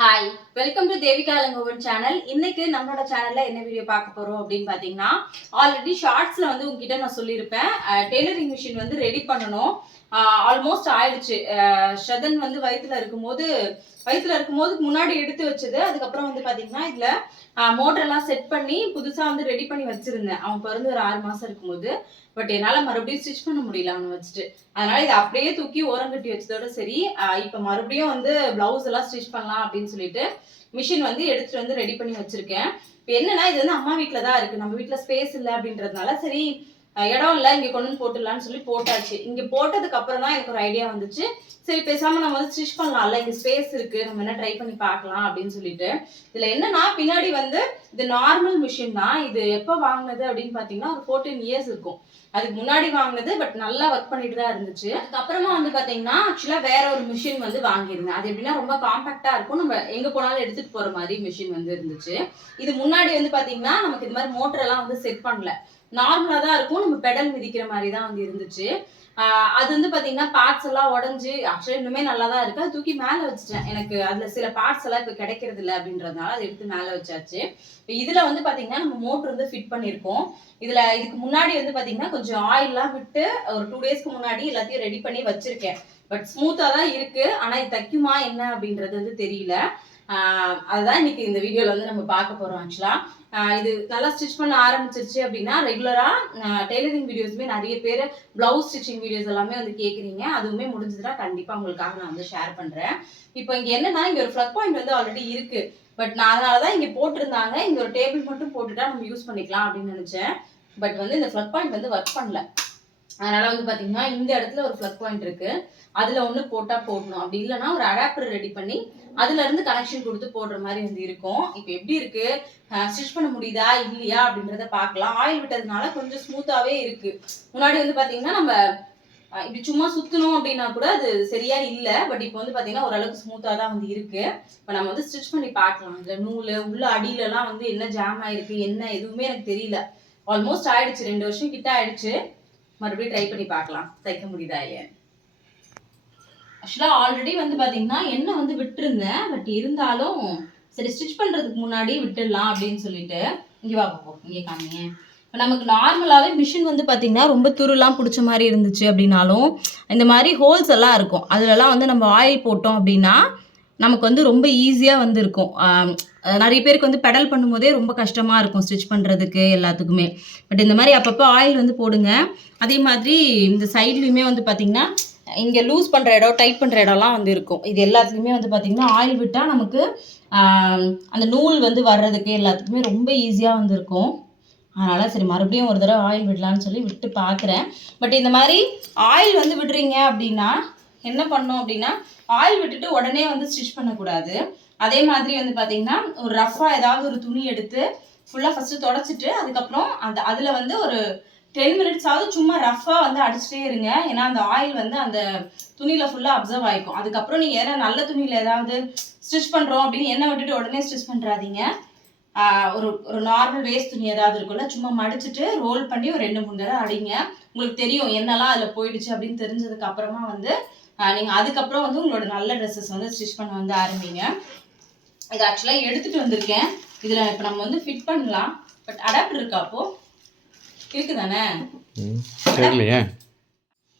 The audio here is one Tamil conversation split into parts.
Hi, welcome to Devika Langovan channel. இன்னைக்கு நம்மளோட சேனல்ல என்ன வீடியோ பார்க்க போறோம் அப்படின்னு பாத்தீங்கன்னா, ஆல்ரெடி ஷார்ட்ஸ்ல வந்து உங்ககிட்ட நான் சொல்லியிருப்பேன். டெய்லரிங் மிஷின் வந்து ரெடி பண்ணணும். ஆல்மோஸ்ட் ஆயிடுச்சு. ஷதன் வந்து வயிற்றுல இருக்கும்போது முன்னாடி எடுத்து வச்சது. அதுக்கப்புறம் வந்து பாத்தீங்கன்னா இதுல மோட்டர் எல்லாம் செட் பண்ணி புதுசா வந்து ரெடி பண்ணி வச்சிருந்தேன். அவன் பிறந்து ஒரு 6 மாசம் இருக்கும்போது. பட் என்னால மறுபடியும் ஸ்டிச் பண்ண முடியல அவனை வச்சுட்டு. அதனால இதை அப்படியே தூக்கி ஓரம் கட்டி வச்சதோட சரி. இப்ப மறுபடியும் வந்து பிளவுஸ் எல்லாம் ஸ்டிச் பண்ணலாம் அப்படின்னு சொல்லிட்டு மிஷின் வந்து எடுத்துட்டு வந்து ரெடி பண்ணி வச்சிருக்கேன். இப்ப என்னன்னா இது வந்து அம்மா வீட்டுல தான் இருக்கு. நம்ம வீட்டுல ஸ்பேஸ் இல்லை அப்படின்றதுனால சரி இடம் இல்லை, இங்க கொண்டு வந்து போட்டுடலாம்னு சொல்லி போட்டாச்சு. இங்க போட்டதுக்கு அப்புறம் தான் எனக்கு ஒரு ஐடியா வந்துச்சு. சரி பேசாம நம்ம வந்து ஸ்டிச் பண்ணலாம்ல, இங்க ஸ்பேஸ் இருக்கு, நம்ம என்ன ட்ரை பண்ணி பார்க்கலாம் அப்படின்னு சொல்லிட்டு. இதுல என்னன்னா பின்னாடி வந்து இது நார்மல் மிஷின் தான். இது எப்ப வாங்கினது அப்படின்னு பாத்தீங்கன்னா ஒரு 14 இயர்ஸ் இருக்கும். அதுக்கு முன்னாடி வாங்கினது. பட் நல்லா ஒர்க் பண்ணிட்டு தான் இருந்துச்சு. அதுக்கப்புறமா வந்து பாத்தீங்கன்னா ஆக்சுவலா வேற ஒரு மிஷின் வந்து வாங்கியிருந்தேன். அது எப்படின்னா ரொம்ப காம்பாக்டா இருக்கும், நம்ம எங்க போனாலும் எடுத்துட்டு போற மாதிரி மிஷின் வந்து இருந்துச்சு. இது முன்னாடி வந்து பாத்தீங்கன்னா நமக்கு இது மாதிரி மோட்டர் எல்லாம் வந்து செட் பண்ணல, நார்மலா தான் இருக்கும், நம்ம பெடல் மிதிக்கிற மாதிரி தான் வந்து இருந்துச்சு. அது வந்து பாத்தீங்கன்னா பார்ட்ஸ் எல்லாம் உடஞ்சு ஆக்சுவலா இன்னுமே நல்லா தான் இருக்கு. அது தூக்கி மேல வச்சுட்டேன். எனக்கு அதுல சில பார்ட்ஸ் எல்லாம் இப்ப கிடைக்கிறது இல்லை அப்படின்றதுனால அதை எடுத்து மேல வச்சாச்சு. இதுல வந்து பாத்தீங்கன்னா நம்ம மோட்டர் வந்து ஃபிட் பண்ணிருக்கோம். இதுக்கு முன்னாடி வந்து பாத்தீங்கன்னா கொஞ்சம் ஆயில் எல்லாம் விட்டு ஒரு 2 டேஸ்க்கு முன்னாடி எல்லாத்தையும் ரெடி பண்ணி வச்சிருக்கேன். பட் ஸ்மூத்தா தான் இருக்கு. ஆனா இது தைக்குமா என்ன அப்படின்றது வந்து தெரியல. அதுதான் இன்னைக்கு இந்த வீடியோல வந்து நம்ம பார்க்க போறோம். ஆக்சுவலா இது நல்லா ஸ்டிச் பண்ண ஆரம்பிச்சிருச்சு அப்படின்னா ரெகுலரா டெய்லரிங் வீடியோஸ்மே நிறைய பேர் பிளவுஸ் ஸ்டிச்சிங் வீடியோஸ் எல்லாமே வந்து கேட்குறீங்க. அதுவுமே முடிஞ்சதுன்னா கண்டிப்பா உங்களுக்காக நான் வந்து ஷேர் பண்றேன். இப்போ இங்க என்னன்னா இங்க ஒரு ஃபிளக் பாயிண்ட் வந்து ஆல்ரெடி இருக்கு. பட் நான் அதனாலதான் இங்க போட்டிருந்தாங்க, இங்க ஒரு டேபிள் மட்டும் போட்டுட்டா நம்ம யூஸ் பண்ணிக்கலாம் அப்படின்னு நினைச்சேன். பட் வந்து இந்த ஃபிளக் பாயிண்ட் வந்து ஒர்க் பண்ணல. அதனால வந்து பாத்தீங்கன்னா இந்த இடத்துல ஒரு ஃபிளக் பாயிண்ட் இருக்கு, அதுல ஒண்ணு போட்டா போடணும். அப்படி இல்லைன்னா ஒரு அடாப்டர் ரெடி பண்ணி அதுல இருந்து கனெக்ஷன் கொடுத்து போடுற மாதிரி வந்து இருக்கும். இப்போ எப்படி இருக்கு, ஸ்டிச் பண்ண முடியுதா இல்லையா அப்படின்றத பார்க்கலாம். ஆயில் விட்டதுனால கொஞ்சம் ஸ்மூத்தாவே இருக்கு. முன்னாடி வந்து பாத்தீங்கன்னா நம்ம இப்படி சும்மா சுத்தணும் அப்படின்னா கூட அது சரியா இல்லை. பட் இப்போ வந்து பாத்தீங்கன்னா ஓரளவுக்கு ஸ்மூத்தா தான் வந்து இருக்கு. இப்போ நம்ம வந்து ஸ்டிச் பண்ணி பார்க்கலாம். இந்த நூல் உள்ள அடியில எல்லாம் வந்து என்ன ஜாம் ஆயிருக்கு என்ன எதுவுமே எனக்கு தெரியல. ஆல்மோஸ்ட் ஆயிடுச்சு, 2 வருஷம் கிட்ட ஆயிடுச்சு. மறுபடியும் ட்ரை பண்ணி பார்க்கலாம் தைக்க முடியுதா இல்லையா. ஆக்சுவலா ஆல்ரெடி வந்து பாத்தீங்கன்னா என்ன வந்து விட்டுருந்தேன். பட் இருந்தாலும் சரி ஸ்டிச் பண்றதுக்கு முன்னாடி விட்டுடலாம் அப்படின்னு சொல்லிட்டு இங்க வாப்போ இங்கே காமிங்க. இப்போ நமக்கு நார்மலாகவே மிஷின் வந்து பார்த்தீங்கன்னா ரொம்ப துருலாம் பிடிச்ச மாதிரி இருந்துச்சு அப்படின்னாலும் இந்த மாதிரி ஹோல்ஸ் எல்லாம் இருக்கும். அதுலலாம் வந்து நம்ம ஆயில் போட்டோம் அப்படின்னா நமக்கு வந்து ரொம்ப ஈஸியாக வந்து இருக்கும். நிறைய பேருக்கு வந்து பெடல் பண்ணும்போதே ரொம்ப கஷ்டமாக இருக்கும் ஸ்டிச் பண்ணுறதுக்கு எல்லாத்துக்குமே. பட் இந்த மாதிரி அப்பப்போ ஆயில் வந்து போடுங்க. அதே மாதிரி இந்த சைட்லேயுமே வந்து பார்த்திங்கன்னா இங்கே லூஸ் பண்ணுற இடம் டைட் பண்ணுற இடம்லாம் வந்து இருக்கும். இது எல்லாத்துக்குமே வந்து பார்த்திங்கன்னா ஆயில் விட்டால் நமக்கு அந்த நூல் வந்து வர்றதுக்கு எல்லாத்துக்குமே ரொம்ப ஈஸியாக வந்து இருக்கும். அதனால் சரி மறுபடியும் ஒரு தடவை ஆயில் விடலான்னு சொல்லி விட்டு பார்க்குறேன். பட் இந்த மாதிரி ஆயில் வந்து விடுறீங்க அப்படின்னா என்ன பண்ணோம் அப்படின்னா ஆயில் விட்டுட்டு உடனே வந்து ஸ்டிச் பண்ணக்கூடாது. அதே மாதிரி வந்து பார்த்தீங்கன்னா ஒரு ரஃபாக ஏதாவது ஒரு துணி எடுத்து ஃபுல்லாக ஃபஸ்ட்டு தொடச்சிட்டு அதுக்கப்புறம் அதில் வந்து ஒரு 10 மினிட்ஸாவது சும்மா ரஃபாக வந்து அடிச்சுட்டே இருங்க. ஏன்னா அந்த ஆயில் வந்து அந்த துணியில் ஃபுல்லாக அப்சர்வ் ஆகிக்கும். அதுக்கப்புறம் நீங்கள் ஏன்னா நல்ல துணியில் ஏதாவது ஸ்டிச் பண்ணுறோம் அப்படின்னு எண்ணெய் விட்டுட்டு உடனே ஸ்டிச் பண்ணுறாதீங்க. ஒரு நார்மல் வேஸ்ட் துணி ஏதாவது இருக்கும்ல, சும்மா மடிச்சுட்டு ரோல் பண்ணி ஒரு 2-3 தடவை அடிங்க. உங்களுக்கு தெரியும் என்னெல்லாம் அதில் போயிடுச்சு அப்படின்னு தெரிஞ்சதுக்கு அப்புறமா வந்து நீங்கள் அதுக்கப்புறம் வந்து உங்களோட நல்ல ட்ரெஸ்ஸஸ் வந்து ஸ்டிச் பண்ண வந்து ஆரம்பிங்க. இது ஆக்சுவலாக எடுத்துகிட்டு வந்திருக்கேன். இதில் இப்போ நம்ம வந்து ஃபிட் பண்ணலாம். பட் அடாப்டர் இருக்கா அப்போ இருக்குதானே தெரியலையே.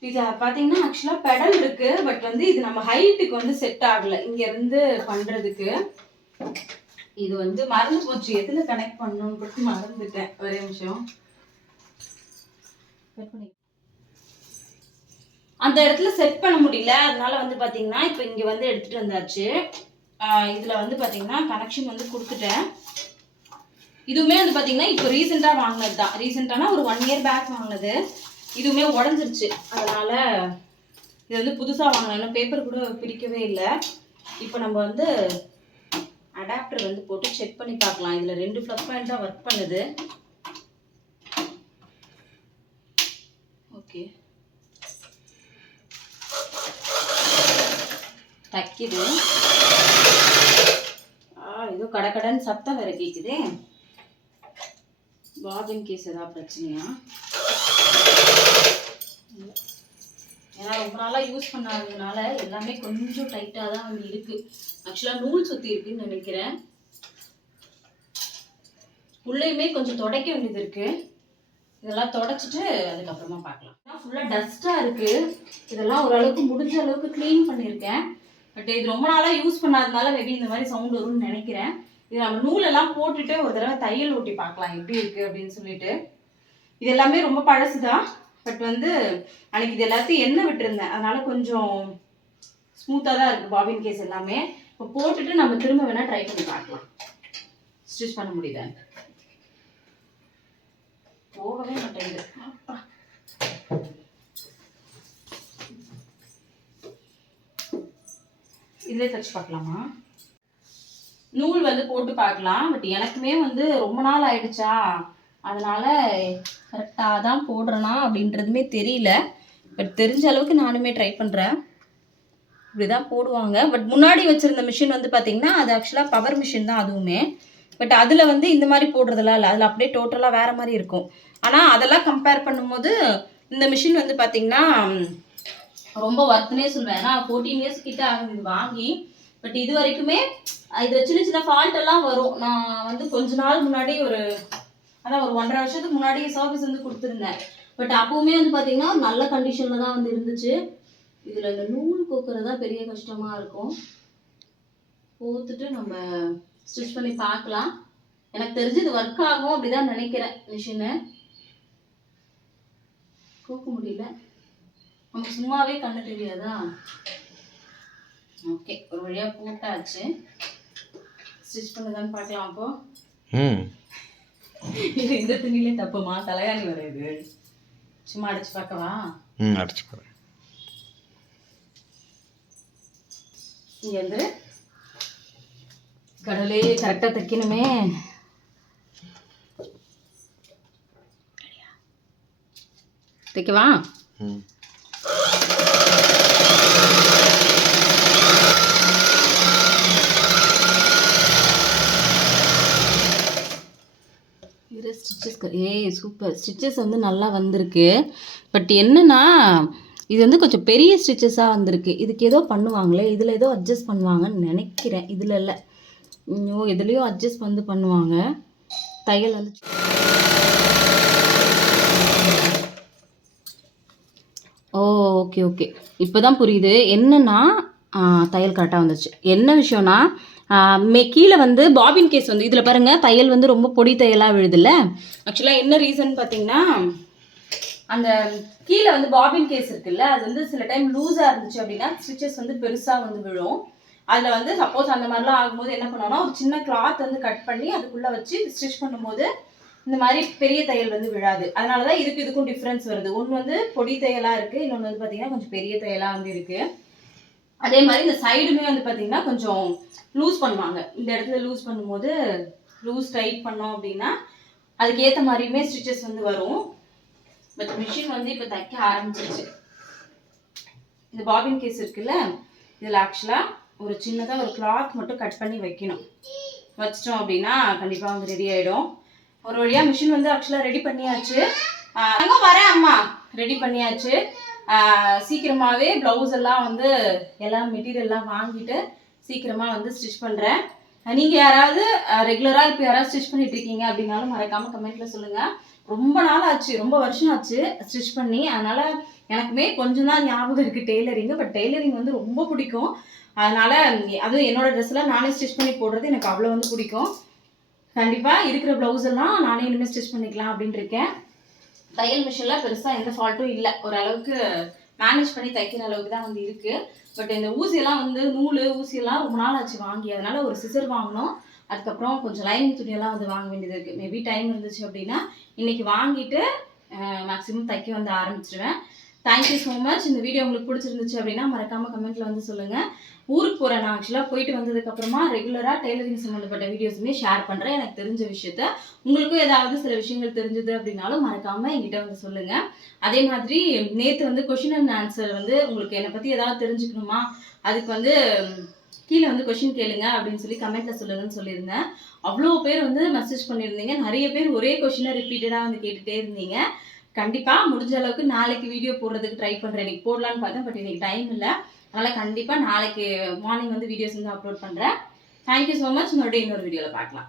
இது பார்த்தீங்கன்னா ஆக்சுவலாக பெடல் இருக்கு. பட் வந்து இது நம்ம ஹைட்டுக்கு வந்து செட் ஆகலை இங்கேருந்து பண்ணுறதுக்கு. இது வந்து மறந்து போச்சு எதுல கனெக்ட் பண்ணணும்னு மறந்துட்டேன். ஒரே நிமிஷம். அந்த இடத்துல செட் பண்ண முடியல. அதனால வந்து பாத்தீங்கன்னா இப்போ இங்க வந்து எடுத்துட்டு வந்தாச்சு. இதுல வந்து பாத்தீங்கன்னா கனெக்ஷன் வந்து கொடுத்துட்டேன். இதுவுமே வந்து பாத்தீங்கன்னா இப்போ ரீசெண்டா வாங்கினது தான். ரீசெண்டானா ஒரு 1 இயர் பேக் வாங்கினது. இதுவுமே உடஞ்சிருச்சு. அதனால இது வந்து புதுசா வாங்கினேன். பேப்பர் கூட பிரிக்கவே இல்லை. இப்போ நம்ம வந்து அடாப்டர் வந்து போட்டு செக் பண்ணி பார்க்கலாம். இதுல 2 ஃபிளக் பாயிண்ட் தான் ஒர்க் பண்ணுது. ஓகே தைக்குது. ஏதோ கடகடன்னு சத்தம் வேற கேக்குது. பாபின் கேஸ் ஏதாவது பிரச்சனையா? ஏன்னா ரொம்ப நாளாக யூஸ் பண்ணாததுனால எல்லாமே கொஞ்சம் டைட்டாக தான் வந்து இருக்குது. ஆக்சுவலாக நூல் சுற்றி இருக்குன்னு நினைக்கிறேன். உள்ளேயுமே கொஞ்சம் துடைக்க வேண்டியது இருக்குது. இதெல்லாம் துடைச்சிட்டு அதுக்கப்புறமா பார்க்கலாம். ஃபுல்லாக டஸ்ட்டாக இருக்குது. இதெல்லாம் ஓரளவுக்கு முடிஞ்ச அளவுக்கு க்ளீன் பண்ணியிருக்கேன். பட் இது ரொம்ப நாளாக யூஸ் பண்ணாததுனால மேபி இந்த மாதிரி சவுண்ட் வரும்னு நினைக்கிறேன். இது நம்ம நூலெல்லாம் போட்டுட்டு ஒரு தடவை தையல் ஓட்டி பார்க்கலாம் எப்படி இருக்குது அப்படின்னு சொல்லிட்டு. இது எல்லாமே ரொம்ப பழசு தான். பட் வந்து அன்றைக்கி இது எல்லாத்தையும் எண்ணெய் விட்டுருந்தேன். அதனால் கொஞ்சம் ஸ்மூத்தாக தான் இருக்குது பாபின் கேஸ் எல்லாமே. இப்போ போட்டுட்டு நம்ம திரும்ப வேணால் ட்ரை பண்ணி பார்க்கலாம் ஸ்டிச் பண்ண முடியுதான்னு. போகவே மாட்டேங்குது. இதிலே தச்சு பார்க்கலாமா? நூல் வந்து போட்டு பார்க்கலாம். பட் எனக்குமே வந்து ரொம்ப நாள் ஆயிடுச்சா, அதனால கரெக்டாக தான் போடுறேனா அப்படின்றதுமே தெரியல. பட் தெரிஞ்ச அளவுக்கு நானுமே ட்ரை பண்ணுறேன். இப்படி தான் போடுவாங்க. பட் முன்னாடி வச்சுருந்த மிஷின் வந்து பார்த்திங்கன்னா அது ஆக்சுவலாக பவர் மிஷின் தான் அதுவுமே. பட் அதில் வந்து இந்த மாதிரி போடுறதெல்லாம் இல்லை. அதில் அப்படியே டோட்டலாக வேறு மாதிரி இருக்கும். ஆனால் அதெல்லாம் கம்பேர் பண்ணும்போது இந்த மிஷின் வந்து பார்த்திங்கன்னா ரொம்ப ஒர்த்துனே சொல்லுவேன். ஏன்னா 14 இயர்ஸ் கிட்ட ஆகுது இது வாங்கி. பட் இது வரைக்குமே இது சின்ன சின்ன ஃபால்ட் எல்லாம் வரும். நான் வந்து கொஞ்ச நாள் முன்னாடி ஒரு 1.5 வருஷத்துக்கு முன்னாடி சர்வீஸ் வந்து கொடுத்துருந்தேன். பட் அப்போவுமே வந்து பார்த்திங்கன்னா நல்ல கண்டிஷனில் தான் வந்து இருந்துச்சு. இதில் இந்த நூல் கோக்குறது தான் பெரிய கஷ்டமாக இருக்கும். கோத்துட்டு நம்ம ஸ்டிச் பண்ணி பார்க்கலாம். எனக்கு தெரிஞ்சு இது ஒர்க் ஆகும் அப்படிதான் நினைக்கிறேன். மிஷினு கோக்க முடியல, நமக்கு சும்மாவே கண்ணு தெரியாதா? ஓகே, ஒரு வழியாக போட்டாச்சு. ஸ்டிச் பண்ணுதான்னு பார்க்கலாம். அப்போ இது இந்த துணியிலே தப்புமா? தலையாணி வருது. சும்மா அடிச்சு பார்க்கவா? அடிச்சு பாரு. இங்க வந்து கடலே கரெக்டாக தைக்கணுமே. தைக்கவா? சூப்பர் ஸ்டிச்சஸ் வந்து நல்லா வந்திருக்கு. பட் என்னன்னா இது வந்து கொஞ்சம் பெரிய ஸ்டிச்சஸாக வந்திருக்கு. இதுக்கு ஏதோ பண்ணுவாங்களே, இதில் ஏதோ அட்ஜஸ்ட் பண்ணுவாங்கன்னு நினைக்கிறேன். இதில் இல்லை, எதுலேயோ அட்ஜஸ்ட் வந்து பண்ணுவாங்க. தையல் வந்து ஓகே ஓகே, இப்போ தான் புரியுது. என்னன்னா தையல் கரெக்டாக வந்துச்சு. என்ன விஷயம்னா கீழே வந்து பாபின் கேஸ் வந்து இதில் பாருங்கள் தையல் வந்து ரொம்ப பொடி தையலாக விழுதுல்ல. ஆக்சுவலாக என்ன ரீசன் பார்த்தீங்கன்னா அந்த கீழே வந்து பாபின் கேஸ் இருக்குல்ல, அது வந்து சில டைம் லூஸாக இருந்துச்சு அப்படின்னா ஸ்டிச்சஸ் வந்து பெருசாக வந்து விழும். அதில் வந்து சப்போஸ் அந்த மாதிரிலாம் ஆகும்போது என்ன பண்ணோம்னா ஒரு சின்ன கிளாத் வந்து கட் பண்ணி அதுக்குள்ளே வச்சு ஸ்டிச் பண்ணும்போது இந்த மாதிரி பெரிய தையல் வந்து விழாது. அதனால தான் இதுக்கும் டிஃப்ரென்ஸ் வருது. ஒன்று வந்து பொடி தையலாக இருக்குது, இன்னொன்று வந்து பார்த்திங்கன்னா கொஞ்சம் பெரிய தையலாக வந்து இருக்குது. அதே மாதிரி இந்த சைடுமே வந்து பார்த்திங்கன்னா கொஞ்சம் லூஸ் பண்ணுவாங்க. இந்த இடத்துல லூஸ் பண்ணும்போது லூஸ் டைட் பண்ணோம் அப்படின்னா அதுக்கேற்ற மாதிரியுமே ஸ்டிச்சஸ் வந்து வரும். பட் மிஷின் வந்து இப்போ தைக்க ஆரம்பிச்சிருச்சு. இந்த பாபின் கேஸ் இருக்குல்ல, இதில் ஆக்சுவலாக ஒரு சின்னதாக ஒரு கிளாத் மட்டும் கட் பண்ணி வைக்கணும். வச்சிட்டோம் அப்படின்னா கண்டிப்பாக வந்து ரெடி ஆகிடும். ஒரு வழியாக மிஷின் வந்து ஆக்சுவலாக ரெடி பண்ணியாச்சு. அங்கே வரேன் அம்மா, ரெடி பண்ணியாச்சு. சீக்கிரமாகவே ப்ளவுஸ் எல்லாம் வந்து எல்லாம் மெட்டீரியல்லாம் வாங்கிட்டு சீக்கிரமாக வந்து ஸ்டிச் பண்ணுறேன். நீங்கள் யாராவது ரெகுலராக இப்போ யாராவது ஸ்டிச் பண்ணிட்டு இருக்கீங்க அப்படின்னாலும் மறக்காமல் கமெண்ட்டில் சொல்லுங்கள். ரொம்ப நாள் ஆச்சு, ரொம்ப வருஷம் ஆச்சு ஸ்டிச் பண்ணி. அதனால் எனக்குமே கொஞ்சம் தான் ஞாபகம் இருக்குது டெய்லரிங்கு. பட் டெய்லரிங் வந்து ரொம்ப பிடிக்கும். அதனால் அதுவும் என்னோடய ட்ரெஸ்ஸெல்லாம் நானே ஸ்டிச் பண்ணி போடுறது எனக்கு அவ்வளோ வந்து பிடிக்கும். கண்டிப்பாக இருக்கிற ப்ளவுஸ் எல்லாம் நானே இனிமேல் ஸ்டிச் பண்ணிக்கலாம் அப்படின்ட்டு இருக்கேன். தையல் மிஷினில் பெருசாக எந்த ஃபால்ட்டும் இல்லை. ஓரளவுக்கு மேனேஜ் பண்ணி தைக்கிற அளவுக்கு தான் வந்து இருக்குது. பட் இந்த ஊசியெல்லாம் வந்து நூல் ஊசியெல்லாம் ரொம்ப நாள் ஆச்சு வாங்கி. அதனால் ஒரு சிசர் வாங்கினோம். அதுக்கப்புறம் கொஞ்சம் லைனிங் துணியெல்லாம் வந்து வாங்க வேண்டியது இருக்குது. மேபி டைம் இருந்துச்சு அப்படின்னா இன்றைக்கி வாங்கிட்டு மேக்ஸிமம் தைக்க வந்து ஆரம்பிச்சிடுவேன். Thank you so much. இந்த வீடியோ உங்களுக்கு பிடிச்சிருந்துச்சு அப்படின்னா மறக்காமல் கமெண்ட்டில் வந்து சொல்லுங்கள். ஊருக்கு போகிறேன் நான். ஆக்சுவலாக போயிட்டு வந்ததுக்கப்புறமா ரெகுலராக டெய்லரிங் சம்மந்தப்பட்ட வீடியோஸுமே ஷேர் பண்ணுறேன். எனக்கு தெரிஞ்ச விஷயத்த உங்களுக்கும் ஏதாவது சில விஷயங்கள் தெரிஞ்சது அப்படின்னாலும் மறக்காமல் என்கிட்ட வந்து சொல்லுங்கள். அதே மாதிரி நேற்று வந்து கொஷின் அண்ட் ஆன்சர் வந்து உங்களுக்கு என்னை பற்றி ஏதாவது தெரிஞ்சுக்கணுமா, அதுக்கு வந்து கீழே வந்து கொஷின் கேளுங்க அப்படின்னு சொல்லி கமெண்ட்டில் சொல்லுங்கன்னு சொல்லியிருந்தேன். அவ்வளோ பேர் வந்து மெசேஜ் பண்ணியிருந்தீங்க. நிறைய பேர் ஒரே கொஷினை ரிப்பீட்டடாக வந்து கேட்டுகிட்டே இருந்தீங்க. கண்டிப்பா முடிஞ்ச அளவுக்கு நாளைக்கு வீடியோ போடுறதுக்கு ட்ரை பண்றேன். இன்னைக்கு போடலான்னு பார்த்தேன், பட் இன்னைக்கு டைம் இல்ல. அதனால கண்டிப்பா நாளைக்கு மார்னிங் வந்து வீடியோஸ் வந்து அப்லோட் பண்றேன். Thank you so much. மறுபடியும் இன்னொரு வீடியோல பார்க்கலாம்.